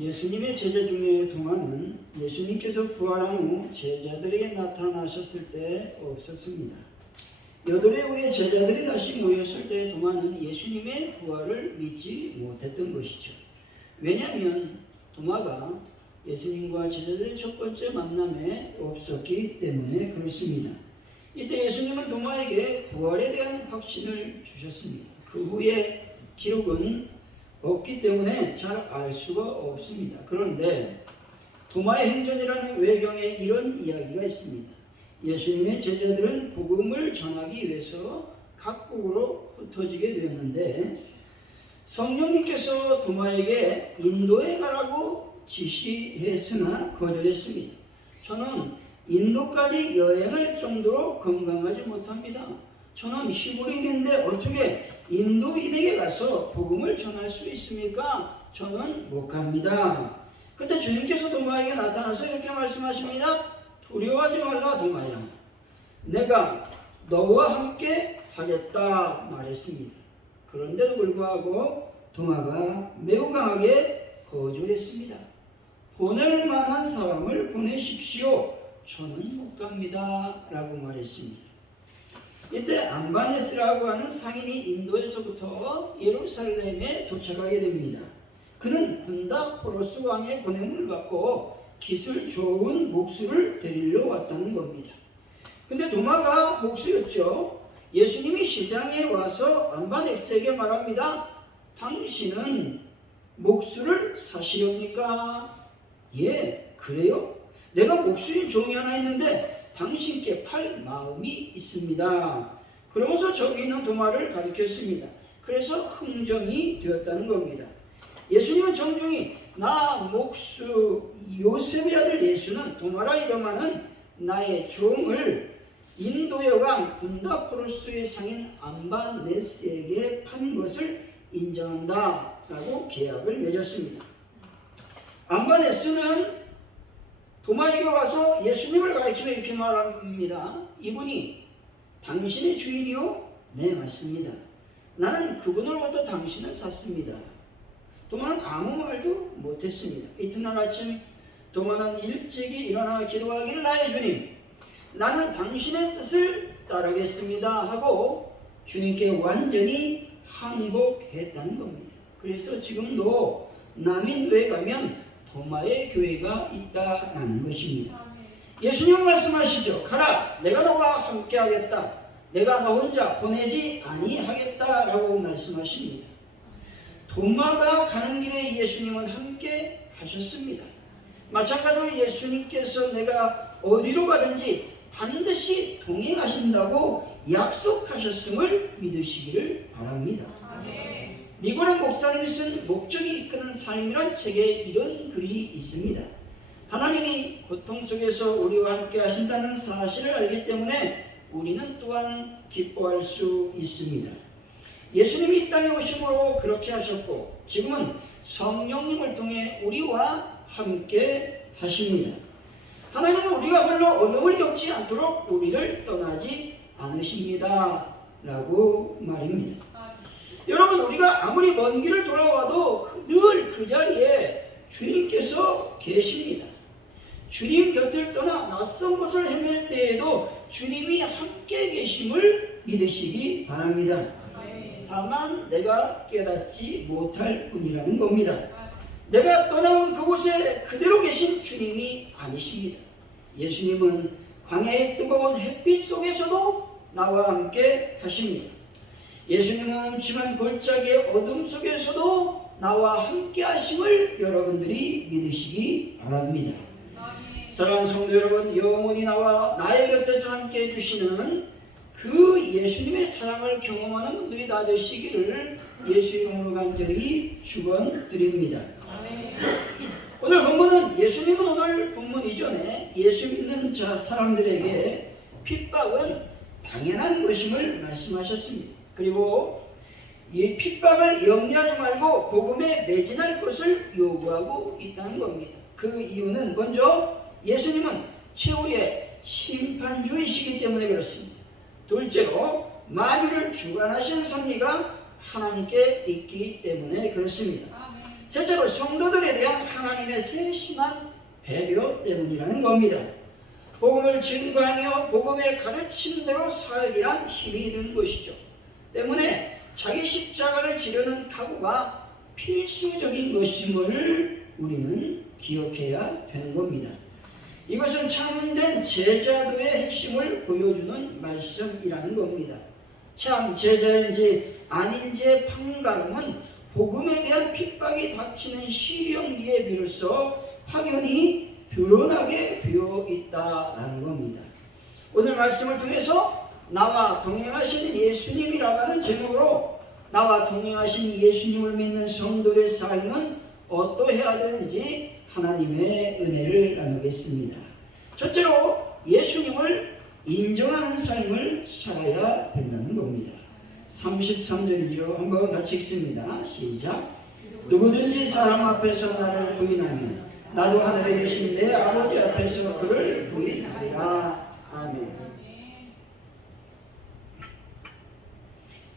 예수님의 제자 중에 도마는 예수님께서 부활한 후 제자들에게 나타나셨을 때 없었습니다. 여덟의 후에 제자들이 다시 모였을 때 도마는 예수님의 부활을 믿지 못했던 것이죠. 왜냐하면 도마가 예수님과 제자들의 첫 번째 만남에 없었기 때문에 그렇습니다. 이때 예수님은 도마에게 부활에 대한 확신을 주셨습니다. 그 후에 기록은 없기 때문에 잘 알 수가 없습니다. 그런데 도마의 행전이라는 외경에 이런 이야기가 있습니다. 예수님의 제자들은 복음을 전하기 위해서 각국으로 흩어지게 되었는데 성령님께서 도마에게 인도에 가라고 지시했으나 거절했습니다. 저는 인도까지 여행할 정도로 건강하지 못합니다. 저는 히브리인인데 어떻게 인도인에게 가서 복음을 전할 수 있습니까? 저는 못 갑니다. 그때 주님께서 도마에게 나타나서 이렇게 말씀하십니다. 두려워하지 말라 도마야. 내가 너와 함께 하겠다 말했습니다. 그런데도 불구하고 도마가 매우 강하게 거절했습니다. 보낼 만한 사람을 보내십시오. 저는 못 갑니다. 라고 말했습니다. 이때 암바네스라고 하는 상인이 인도에서부터 예루살렘에 도착하게 됩니다. 그는 군다 포로스 왕의 보냄을 받고 기술 좋은 목수를 데리러 왔다는 겁니다. 근데 도마가 목수였죠. 예수님이 시장에 와서 암바네스에게 말합니다. 당신은 목수를 사시렵니까? 예, 그래요? 내가 목수인 종이 하나 있는데 당신께 팔 마음이 있습니다. 그러면서 저기 있는 도마를 가리켰습니다. 그래서 흥정이 되었다는 겁니다. 예수님은 정중히 나 목수 요셉의 아들 예수는 도마라 이름하는 나의 종을 인도의 왕 군다 포로스의 상인 암바네스에게 판 것을 인정한다 라고 계약을 맺었습니다. 암바네스는 도마에게 와서 예수님을 가리키며 이렇게 말합니다. 이분이 당신의 주인이요? 네, 맞습니다. 나는 그분으로부터 당신을 샀습니다. 도마는 아무 말도 못했습니다. 이튿날 아침 도마는 일찍이 일어나 기도하기를 나의 주님, 나는 당신의 뜻을 따르겠습니다 하고 주님께 완전히 항복했다는 겁니다. 그래서 지금도 남인도에 가면 도마의 교회가 있다라는 것입니다. 예수님은 말씀하시죠. 가라, 내가 너와 함께 하겠다. 내가 너 혼자 보내지 아니하겠다라고 말씀하십니다. 도마가 가는 길에 예수님은 함께 하셨습니다. 마찬가지로 예수님께서 내가 어디로 가든지 반드시 동행하신다고 약속하셨음을 믿으시기를 바랍니다. 니고레 목사님이 쓴 목적이 이끄는 삶이란 책에 이런 글이 있습니다. 하나님이 고통 속에서 우리와 함께 하신다는 사실을 알기 때문에 우리는 또한 기뻐할 수 있습니다. 예수님이 이 땅에 오심으로 그렇게 하셨고 지금은 성령님을 통해 우리와 함께 하십니다. 하나님은 우리가 홀로 어려움을 겪지 않도록 우리를 떠나지 않으십니다 라고 말입니다. 여러분, 우리가 아무리 먼 길을 돌아와도 늘 그 자리에 주님께서 계십니다. 주님 곁을 떠나 낯선 곳을 헤맬 때에도 주님이 함께 계심을 믿으시기 바랍니다. 다만 내가 깨닫지 못할 뿐이라는 겁니다. 내가 떠나온 그곳에 그대로 계신 주님이 아니십니다. 예수님은 광야의 뜨거운 햇빛 속에서도 나와 함께 하십니다. 예수님은 험침한 골짜기의 어둠 속에서도 나와 함께 하심을 여러분들이 믿으시기 바랍니다. 사랑하는 성도 여러분, 영원히 나와 나의 곁에서 함께 해주시는 그 예수님의 사랑을 경험하는 분들이 다 되시기를 예수 이름으로 간절히 축원드립니다. 오늘 본문은 예수님은 오늘 본문 이전에 예수 믿는 사람들에게 핍박은 당연한 것임을 말씀하셨습니다. 그리고 이 핍박을 염려하지 말고 복음에 매진할 것을 요구하고 있다는 겁니다. 그 이유는 먼저 예수님은 최후의 심판주이시기 때문에 그렇습니다. 둘째로 만유를 주관하시는 섭리가 하나님께 있기 때문에 그렇습니다. 셋째로 성도들에 대한 하나님의 세심한 배려 때문이라는 겁니다. 복음을 증거하며 복음의 가르침대로 살기란 힘이 드는 것이죠. 때문에 자기 십자가를 지려는 각오가 필수적인 것임을 우리는 기억해야 되는 겁니다. 이것은 참된 제자도의 핵심을 보여주는 말씀이라는 겁니다. 참 제자인지 아닌지의 판가름은 복음에 대한 핍박이 닥치는 시련기에 비로소 확연히 드러나게 되어 있다라는 겁니다. 오늘 말씀을 통해서 나와 동행하시는 예수님이라고 하는 제목으로 나와 동행하신 예수님을 믿는 성도의 삶은 어떠해야 되는지 하나님의 은혜를 나누겠습니다. 첫째로 예수님을 인정하는 삶을 살아야 된다는 겁니다. 33절이죠. 한번 같이 읽습니다. 시작. 누구든지 사람 앞에서 나를 부인하면 나도 하늘에 계신 내 아버지 앞에서 그를 부인하리라. 아멘.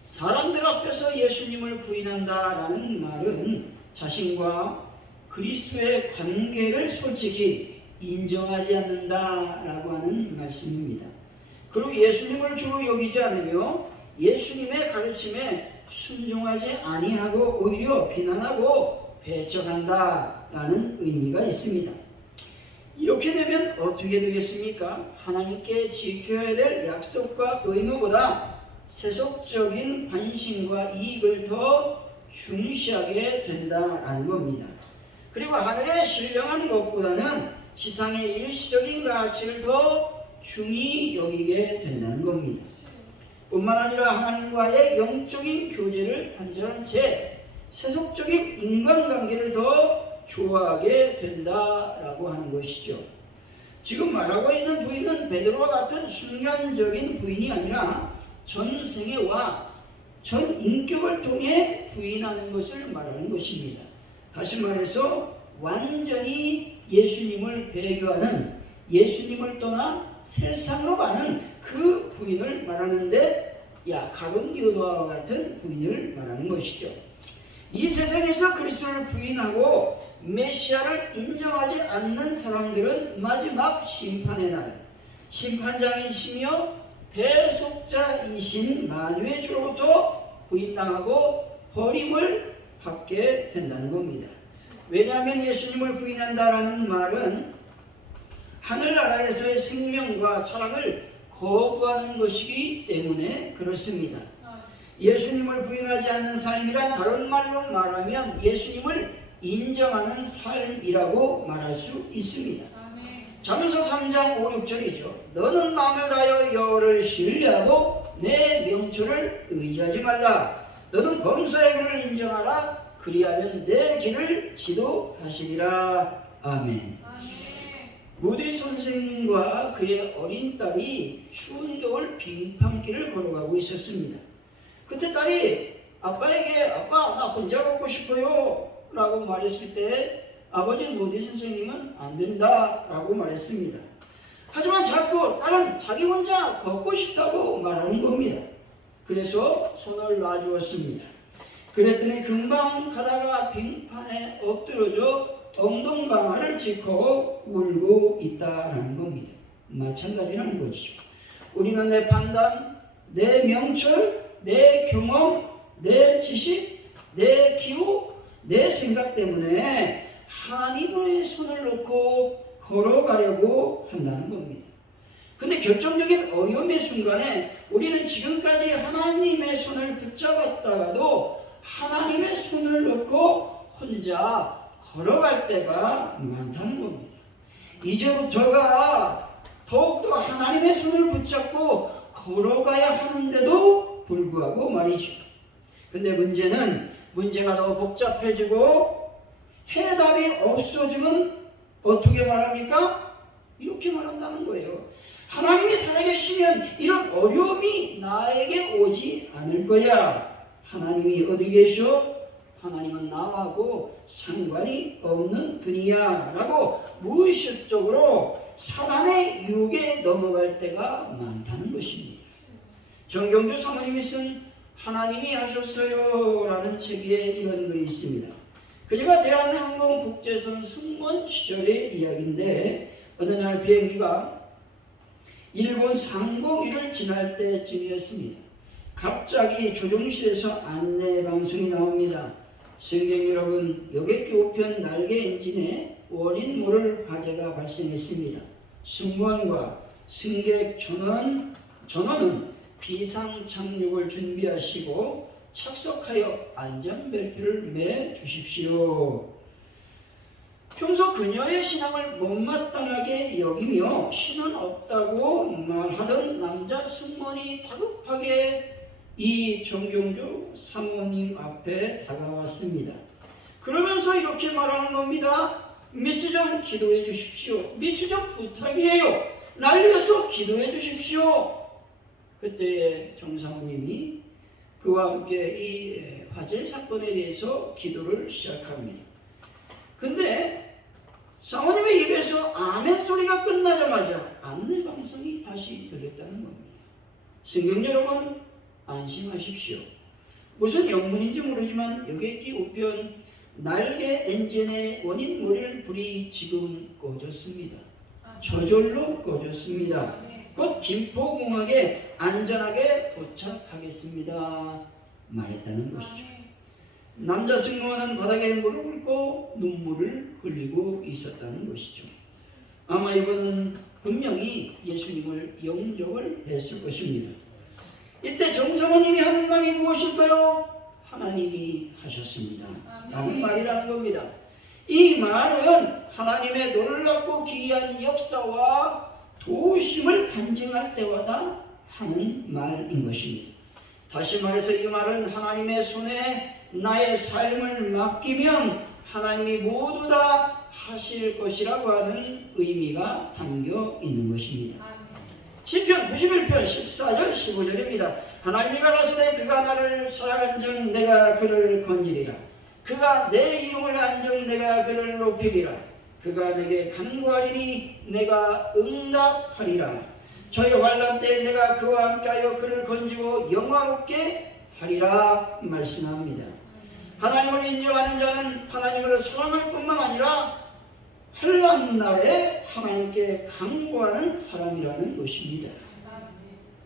사람들 앞에서 예수님을 부인한다라는 말은 자신과 그리스도의 관계를 솔직히 인정하지 않는다라고 하는 말씀입니다. 그리고 예수님을 주로 여기지 않으며 예수님의 가르침에 순종하지 아니하고 오히려 비난하고 배척한다라는 의미가 있습니다. 이렇게 되면 어떻게 되겠습니까? 하나님께 지켜야 될 약속과 의무보다 세속적인 관심과 이익을 더 중시하게 된다라는 겁니다. 그리고 하늘에 신령한 것보다는 지상의 일시적인 가치를 더 중히 여기게 된다는 겁니다. 뿐만 아니라 하나님과의 영적인 교제를 단절한 채 세속적인 인간관계를 더 좋아하게 된다라고 하는 것이죠. 지금 말하고 있는 부인은 베드로와 같은 순간적인 부인이 아니라 전 생애와 전 인격을 통해 부인하는 것을 말하는 것입니다. 다시 말해서 완전히 예수님을 배교하는, 예수님을 떠나 세상으로 가는 그 부인을 말하는데 가룟 디오도와 같은 부인을 말하는 것이죠. 이 세상에서 그리스도를 부인하고 메시아를 인정하지 않는 사람들은 마지막 심판의 날 심판장이시며 대속자이신 만유의 주로부터 부인당하고 버림을 받게 된다는 겁니다. 왜냐하면 예수님을 부인한다라는 말은 하늘나라에서의 생명과 사랑을 거부하는 것이기 때문에 그렇습니다. 예수님을 부인하지 않는 삶이란 다른 말로 말하면 예수님을 인정하는 삶이라고 말할 수 있습니다. 잠언서 3장 5, 6절이죠. 너는 마음을 다하여 여호와를 신뢰하고 내 명철을 의지하지 말라. 너는 범사의 길을 인정하라. 그리하면 내 길을 지도하시리라. 아멘. 무디 선생님과 그의 어린 딸이 추운 겨울 빙판길을 걸어가고 있었습니다. 그때 딸이 아빠에게 아빠 나 혼자 걷고 싶어요 라고 말했을 때 아버지 무디 선생님은 안 된다 라고 말했습니다. 하지만 자꾸 딸은 자기 혼자 걷고 싶다고 말하는 겁니다. 그래서 손을 놔주었습니다. 그랬더니 금방 가다가 빙판에 엎드러져 엉덩방아를 짚고 울고 있다라는 겁니다. 마찬가지라는 것이죠. 우리는 내 판단, 내 명철, 내 경험, 내 지식, 내 기호, 내 생각 때문에 하나님의 손을 놓고 걸어가려고 한다는 겁니다. 근데 결정적인 어려움의 순간에 우리는 지금까지 하나님의 손을 붙잡았다가도 하나님의 손을 놓고 혼자 걸어갈 때가 많다는 겁니다. 이제부터가 더욱더 하나님의 손을 붙잡고 걸어가야 하는데도 불구하고 말이죠. 근데 문제가 더 복잡해지고 해답이 없어지면 어떻게 말합니까? 이렇게 말한다는 거예요. 하나님이 살아계시면 이런 어려움이 나에게 오지 않을 거야. 하나님이 어디 계셔? 하나님은 나하고 상관이 없는 분이야 라고 무의식적으로 사단의 유혹에 넘어갈 때가 많다는 것입니다. 정경주 사모님이 쓴 하나님이 하셨어요 라는 책에 이런 글이 있습니다. 그녀가 대한항공 국제선 승무원 시절의 이야기인데 어느 날 비행기가 일본 상공위를 지날 때쯤이었습니다. 갑자기 조종실에서 안내 방송이 나옵니다. 승객 여러분, 여객기 우편 날개 엔진에 원인 모를 화재가 발생했습니다. 승무원과 승객 전원은 비상 착륙을 준비하시고 착석하여 안전벨트를 매 주십시오. 평소 그녀의 신앙을 못마땅하게 여기며 신은 없다고 말하던 남자 승무원이 다급하게 이 정경주 사모님 앞에 다가왔습니다. 그러면서 이렇게 말하는 겁니다. 미스 좀 기도해 주십시오. 미스 좀 부탁이에요. 날 위해서 기도해 주십시오. 그때 정 사모님이 그와 함께 이 화재 사건에 대해서 기도를 시작합니다. 근데 사모님의 입에서 아멘 소리가 끝나자마자 안내 방송이 다시 들렸다는 겁니다. 승객 여러분, 안심하십시오. 무슨 영문인지 모르지만 여객기 우편 날개 엔진의 원인 모를 불이 지금 꺼졌습니다. 저절로 꺼졌습니다. 곧 김포공항에 안전하게 도착하겠습니다. 말했다는 것이죠. 남자 승무원은 바닥에 무릎을 꿇고 눈물을 흘리고 있었다는 것이죠. 아마 이분은 분명히 예수님을 영접을 했을 것입니다. 이때 정사모님이 하는 말이 무엇일까요? 하나님이 하셨습니다. 라는 말이라는 겁니다. 이 말은 하나님의 놀랍고 기이한 역사와 도우심을 간증할 때마다 하는 말인 것입니다. 다시 말해서 이 말은 하나님의 손에 나의 삶을 맡기면 하나님이 모두 다 하실 것이라고 하는 의미가 담겨 있는 것입니다. 시편 91편 14절 15절입니다. 하나님이 가라사대 그가 나를 사랑한즉 내가 그를 건지리라. 그가 내 이름을 안즉 내가 그를 높이리라. 그가 내게 간구하리니 내가 응답하리라. 저의 환난 때에 내가 그와 함께하여 그를 건지고 영화롭게 하리라 말씀합니다. 하나님을 인정하는 자는 하나님을 사랑할 뿐만 아니라 환난 날에 하나님께 간구하는 사람이라는 것입니다.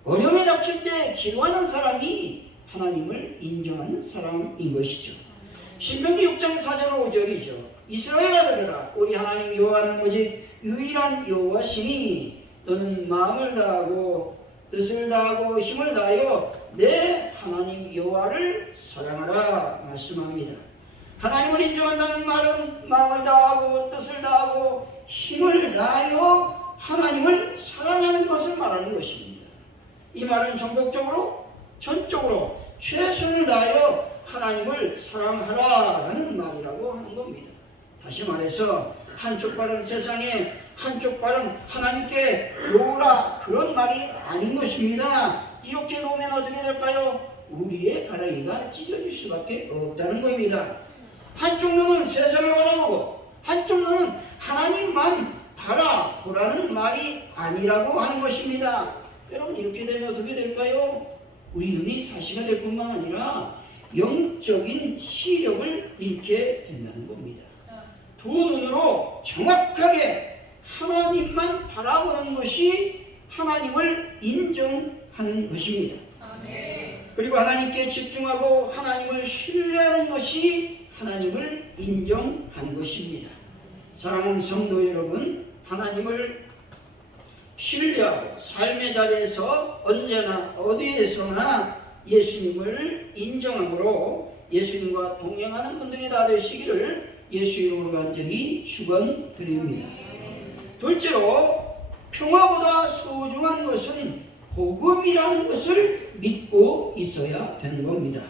어려움에 닥칠 때 기도하는 사람이 하나님을 인정하는 사람인 것이죠. 신명기 6장 4절 5절이죠. 이스라엘아 들으라. 우리 하나님 여호와는 오직 유일한 여호와시니 너는 마음을 다하고 뜻을 다하고 힘을 다하여 내 하나님 여호와를 사랑하라 말씀합니다. 하나님을 인정한다는 말은 마음을 다하고 뜻을 다하고 힘을 다하여 하나님을 사랑하는 것을 말하는 것입니다. 이 말은 전폭적으로 전적으로 최선을 다하여 하나님을 사랑하라라는 말이라고 하는 겁니다. 다시 말해서 한쪽 발은 세상에 한쪽 발은 하나님께 놓으라 그런 말이 아닌 것입니다. 이렇게 놓으면 어떻게 될까요? 우리의 가랑이가 찢어질 수밖에 없다는 겁니다. 한쪽 눈은 세상을 바라보고 한쪽 눈은 하나님만 바라보라는 말이 아니라고 하는 것입니다. 여러분 이렇게 되면 어떻게 될까요? 우리 눈이 사시가 될 뿐만 아니라 영적인 시력을 잃게 된다는 겁니다. 두 눈으로 정확하게 하나님만 바라보는 것이 하나님을 인정하는 것입니다. 그리고 하나님께 집중하고 하나님을 신뢰하는 것이 하나님을 인정하는 것입니다. 사랑하는 성도 여러분, 하나님을 신뢰하고 삶의 자리에서 언제나 어디에서나 예수님을 인정함으로 예수님과 동행하는 분들이 다 되시기를 예수 이름으로 간절히 축원드립니다. 둘째로 평화보다 소중한 것은 복음이라는 것을 믿고 있어야 되는 겁니다.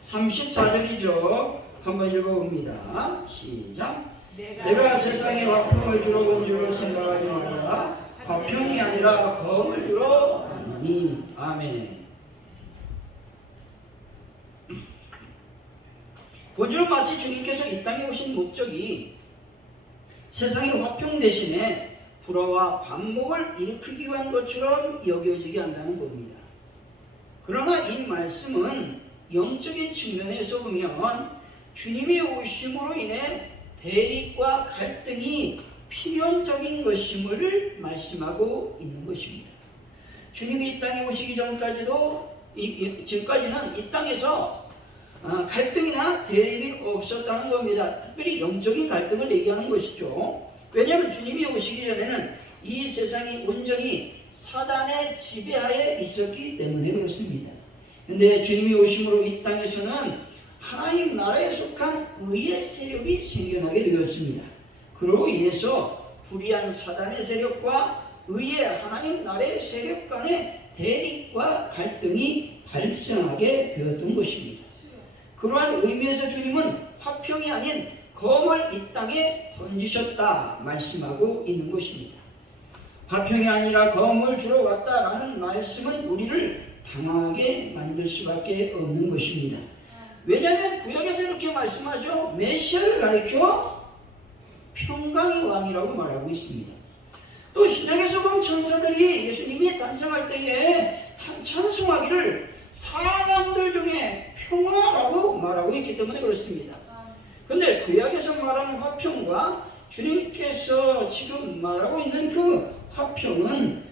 34절이죠. 한번 읽어봅니다. 시작. 내가 세상에 화평을 주러 온 줄 생각하지 말라. 화평이 아니라 검을 주러 왔노니. 아멘. 본질은 마치 주님께서 이 땅에 오신 목적이 세상의 화평 대신에 불화와 반목을 일으키기 위한 것처럼 여겨지게 한다는 겁니다. 그러나 이 말씀은 영적인 측면에서 보면 주님이 오심으로 인해 대립과 갈등이 필연적인 것임을 말씀하고 있는 것입니다. 주님이 이 땅에 오시기 전까지도 지금까지는 이 땅에서 갈등이나 대립이 없었다는 겁니다. 특별히 영적인 갈등을 얘기하는 것이죠. 왜냐하면 주님이 오시기 전에는 이 세상이 온전히 사단의 지배하에 있었기 때문에 그렇습니다. 그런데 주님이 오심으로 이 땅에서는 하나님 나라에 속한 의의 세력이 생겨나게 되었습니다. 그로 인해서 불의한 사단의 세력과 의의 하나님 나라의 세력 간의 대립과 갈등이 발생하게 되었던 것입니다. 그러한 의미에서 주님은 화평이 아닌 검을 이 땅에 던지셨다 말씀하고 있는 것입니다. 화평이 아니라 검을 주러 왔다라는 말씀은 우리를 당황하게 만들 수밖에 없는 것입니다. 왜냐하면 구약에서 이렇게 말씀하죠. 메시아를 가리켜 평강의 왕이라고 말하고 있습니다. 또 신약에서 보면 천사들이 예수님이 탄생할 때에 찬송하기를 사람들 중에 평화라고 말하고 있기 때문에 그렇습니다. 그런데 구약에서 말하는 화평과 주님께서 지금 말하고 있는 그 화평은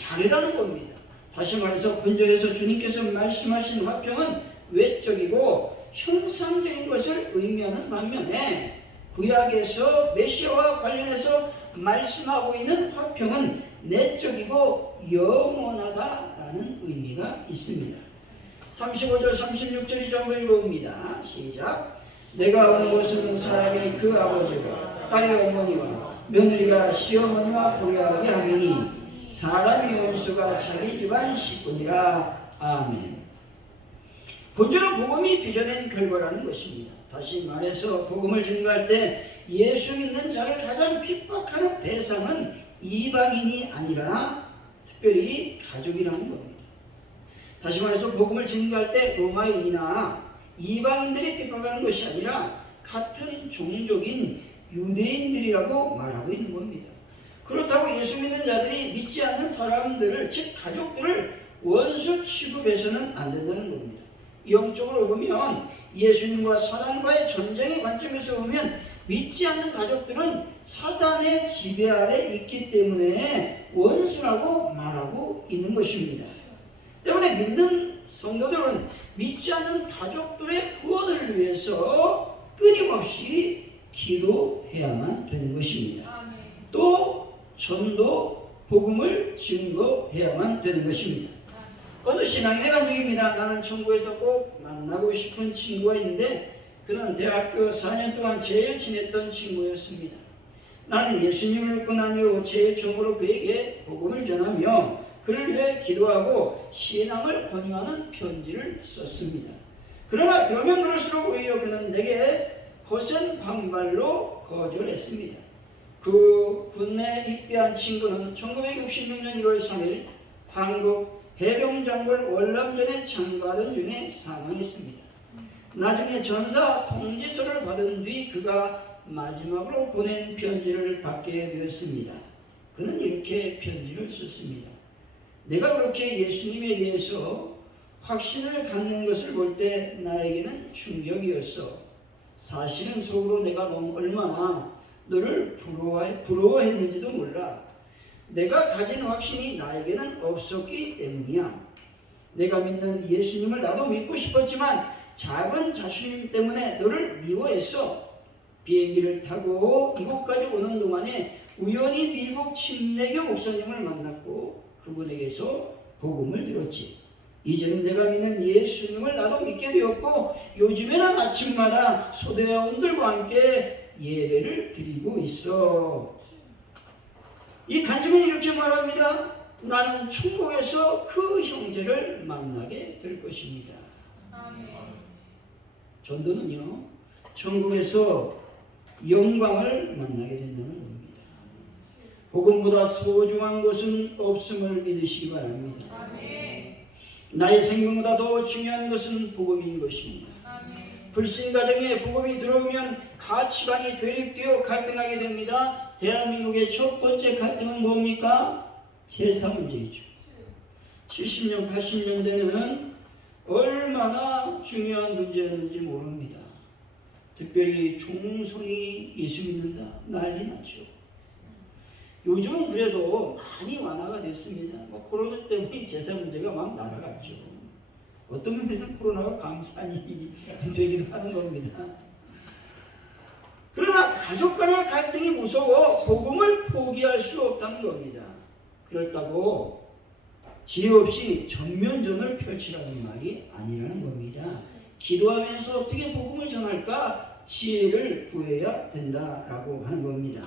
다르다는 겁니다. 다시 말해서 본절에서 주님께서 말씀하신 화평은 외적이고 형상적인 것을 의미하는 반면에 구약에서 메시아와 관련해서 말씀하고 있는 화평은 내적이고 영원하다라는 의미가 있습니다. 35절 36절이 전부 읽어봅니다. 시작. 내가 온 곳은 사람이 그 아버지와 딸의 어머니와 며느리가 시어머니와 보려하게 하미니 사람의 원수가 자기 집안 식구니라. 아멘. 본절은 복음이 빚어낸 결과라는 것입니다. 다시 말해서 복음을 증거할 때 예수 믿는 자를 가장 핍박하는 대상은 이방인이 아니라 특별히 가족이라는 겁니다. 다시 말해서 복음을 증거할 때 로마인이나 이방인들이 핍박하는 것이 아니라 같은 종족인 유대인들이라고 말하고 있는 겁니다. 그렇다고 예수 믿는 자들이 믿지 않는 사람들을, 즉 가족들을 원수 취급해서는 안 된다는 겁니다. 영적으로 보면 예수님과 사단과의 전쟁의 관점에서 보면 믿지 않는 가족들은 사단의 지배 아래 있기 때문에 원수라고 말하고 있는 것입니다. 때문에 믿는 성도들은 믿지 않는 가족들의 구원을 위해서 끊임없이 기도해야만 되는 것입니다. 또 전도, 복음을 증거해야만 되는 것입니다. 어느 신앙인의 간증입니다. 나는 천국에서 꼭 만나고 싶은 친구가 있는데 그는 대학교 4년 동안 제일 친했던 친구였습니다. 나는 예수님을 믿고 난 이후 제일 처음으로 그에게 복음을 전하며 그를 위해 기도하고 신앙을 권유하는 편지를 썼습니다. 그러나 그러면 그럴수록 오히려 그는 내게 거센 반발로 거절했습니다. 그 군내 입대한 친구는 1966년 1월 3일 한국 해병장군 월남전에 참가하던 중에 사망했습니다. 나중에 전사 통지서를 받은 뒤 그가 마지막으로 보낸 편지를 받게 되었습니다. 그는 이렇게 편지를 썼습니다. 내가 그렇게 예수님에 대해서 확신을 갖는 것을 볼 때 나에게는 충격이었어. 사실은 속으로 내가 얼마나 너를 부러워했는지도 몰라. 내가 가진 확신이 나에게는 없었기 때문이야. 내가 믿는 예수님을 나도 믿고 싶었지만 작은 자신심 때문에 너를 미워했어. 비행기를 타고 이곳까지 오는 동안에 우연히 미국 침례교 목사님을 만났고 그분에게서 복음을 들었지. 이제는 내가 믿는 예수님을 나도 믿게 되었고 요즘에는 아침마다 소대원들과 함께 예배를 드리고 있어. 이 간증은 이렇게 말합니다. 나는 천국에서 그 형제를 만나게 될 것입니다. 아멘. 전도는요, 천국에서 영광을 만나게 된다는 겁니다. 복음보다 소중한 것은 없음을 믿으시기 바랍니다. 아멘. 나의 생명보다 더 중요한 것은 복음인 것입니다. 아멘. 불신 가정에 복음이 들어오면 가치관이 대립되어 갈등하게 됩니다. 대한민국의 첫 번째 갈등은 뭡니까? 제사 문제이죠. 70년, 80년대는 얼마나 중요한 문제였는지 모릅니다. 특별히 종손이 예수 믿는다 난리 나죠. 요즘은 그래도 많이 완화가 됐습니다. 코로나 때문에 제사 문제가 막 날아갔죠. 어떤 면에서는 코로나가 감사히 되기도 하는 겁니다. 그러나 가족 간의 갈등이 무서워 복음을 포기할 수 없다는 겁니다. 그렇다고 지혜 없이 전면전을 펼치라는 말이 아니라는 겁니다. 기도하면서 어떻게 복음을 전할까 지혜를 구해야 된다라고 하는 겁니다.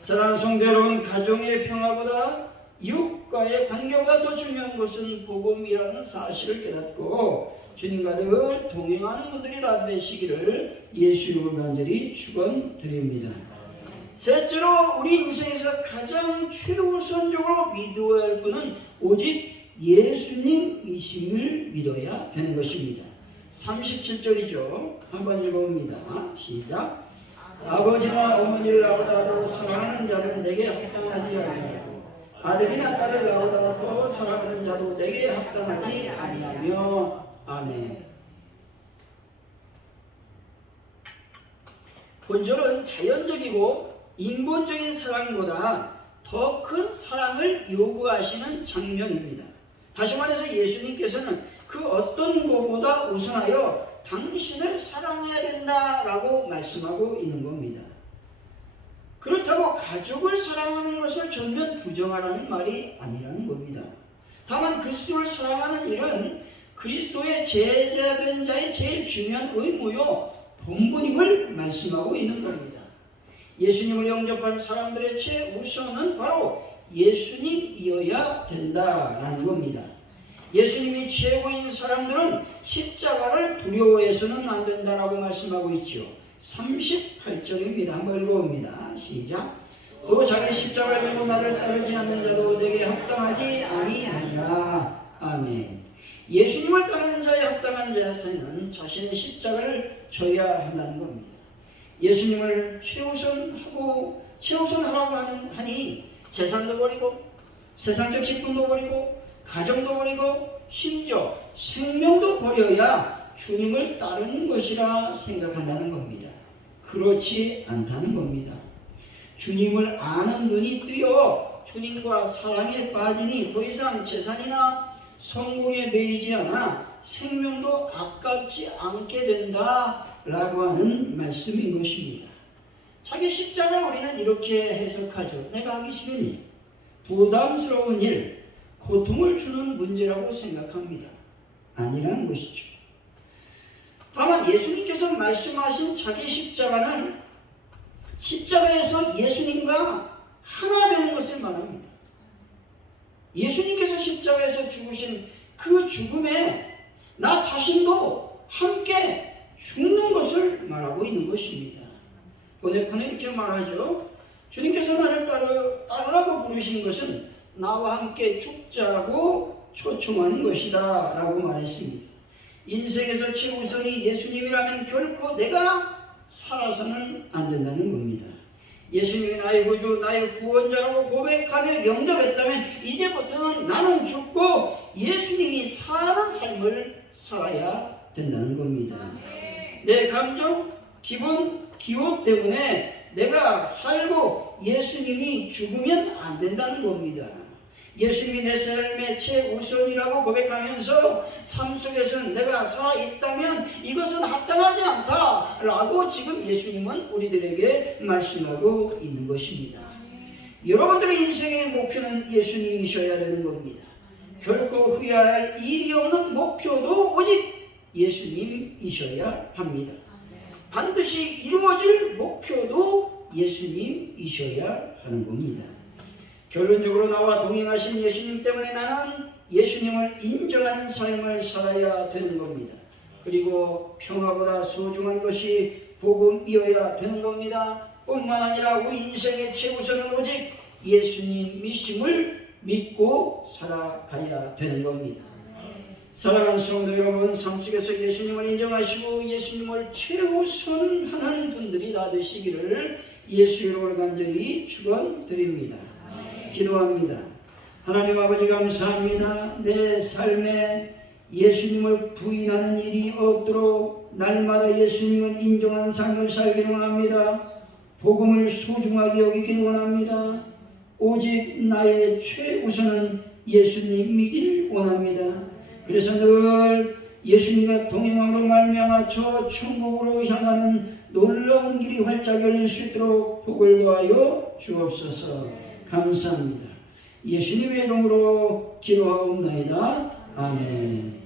사랑하는 성도 여러분, 가정의 평화보다 이웃과의 관계보다 더 중요한 것은 복음이라는 사실을 깨닫고 주님과 늘 동행하는 분들이 다 되시기를 예수 이름으로 간절히 축원드립니다. 셋째로 우리 인생에서 가장 최우선적으로 믿어야 할 분은 오직 예수님이심을 믿어야 되는 것입니다. 37절이죠. 한번 읽어봅니다. 시작. 아버지나 어머니를 나보다도 사랑하는 자는 내게 합당하지 아니하고 아들이나 딸을 나보다도 사랑하는 자도 내게 합당하지 아니하며. 아멘. 본절은 자연적이고 인본적인 사랑보다 더 큰 사랑을 요구하시는 장면입니다. 다시 말해서 예수님께서는 그 어떤 것보다 우선하여 당신을 사랑해야 된다라고 말씀하고 있는 겁니다. 그렇다고 가족을 사랑하는 것을 전면 부정하라는 말이 아니라는 겁니다. 다만 그리스도를 사랑하는 일은 그리스도의 제자된 자의 제일 중요한 의무요 본분임을 말씀하고 있는 겁니다. 예수님을 영접한 사람들의 최우선은 바로 예수님이어야 된다라는 겁니다. 예수님이 최고인 사람들은 십자가를 두려워해서는 안 된다라고 말씀하고 있죠. 38절입니다. 한번 읽어봅니다. 시작. 또 자기 십자가를 들고 나를 따르지 않는 자도 내게 합당하지 아니하니라. 아멘. 예수님을 따르는 자의 합당한 자세는 자신의 십자가를 져야 한다는 겁니다. 예수님을 최우선하라고 하니 재산도 버리고 세상적 기쁨도 버리고 가정도 버리고 심지어 생명도 버려야 주님을 따르는 것이라 생각한다는 겁니다. 그렇지 않다는 겁니다. 주님을 아는 눈이 뜨여 주님과 사랑에 빠지니 더 이상 재산이나 성공에 매이지 않아 생명도 아깝지 않게 된다라고 하는 말씀인 것입니다. 자기 십자가 우리는 이렇게 해석하죠. 내가 하기 싫은 일, 부담스러운 일, 고통을 주는 문제라고 생각합니다. 아니라는 것이죠. 다만 예수님께서 말씀하신 자기 십자가는 십자가에서 예수님과 하나 되는 것을 말합니다. 예수님께서 십자가에서 죽으신 그 죽음에 나 자신도 함께 죽는 것을 말하고 있는 것입니다. 보네폰에 이렇게 말하죠. 주님께서 나를 따르라고 부르신 것은 나와 함께 죽자고 초청하는 것이다 라고 말했습니다. 인생에서 최우선이 예수님이라면 결코 내가 살아서는 안 된다는 겁니다. 예수님이 나의 구주, 나의 구원자라고 고백하며 영접했다면 이제부터는 나는 죽고 예수님이 사는 삶을 살아야 된다는 겁니다. 내 감정, 기분, 기호 때문에 내가 살고 예수님이 죽으면 안 된다는 겁니다. 예수님이 내 삶의 최우선이라고 고백하면서 삶 속에서는 내가 살아있다면 이것은 합당하지 않다라고 지금 예수님은 우리들에게 말씀하고 있는 것입니다. 여러분들의 인생의 목표는 예수님이셔야 되는 겁니다. 결코 후회할 일이 없는 목표도 오직 예수님이셔야 합니다. 반드시 이루어질 목표도 예수님이셔야 하는 겁니다. 결론적으로 나와 동행하신 예수님 때문에 나는 예수님을 인정하는 삶을 살아야 되는 겁니다. 그리고 평화보다 소중한 것이 복음이어야 되는 겁니다. 뿐만 아니라 우리 인생의 최우선은 오직 예수님이심을 믿고 살아가야 되는 겁니다. 사랑하는 성도 여러분, 삶 속에서 예수님을 인정하시고 예수님을 최우선하는 분들이 다 되시기를 예수 이름으로 간절히 축원드립니다. 기도합니다. 하나님 아버지 감사합니다. 내 삶에 예수님을 부인하는 일이 없도록 날마다 예수님을 인정한 삶을 살기를 원합니다. 복음을 소중하게 여기기를 원합니다. 오직 나의 최우선은 예수님이기를 원합니다. 그래서 늘 예수님과 동행함으로 말미암아 저 천국으로 향하는 놀라운 길이 활짝 열릴 수 있도록 복을 더하여 주옵소서. 감사합니다. 예수님의 이름으로 기도하옵나이다. 아멘.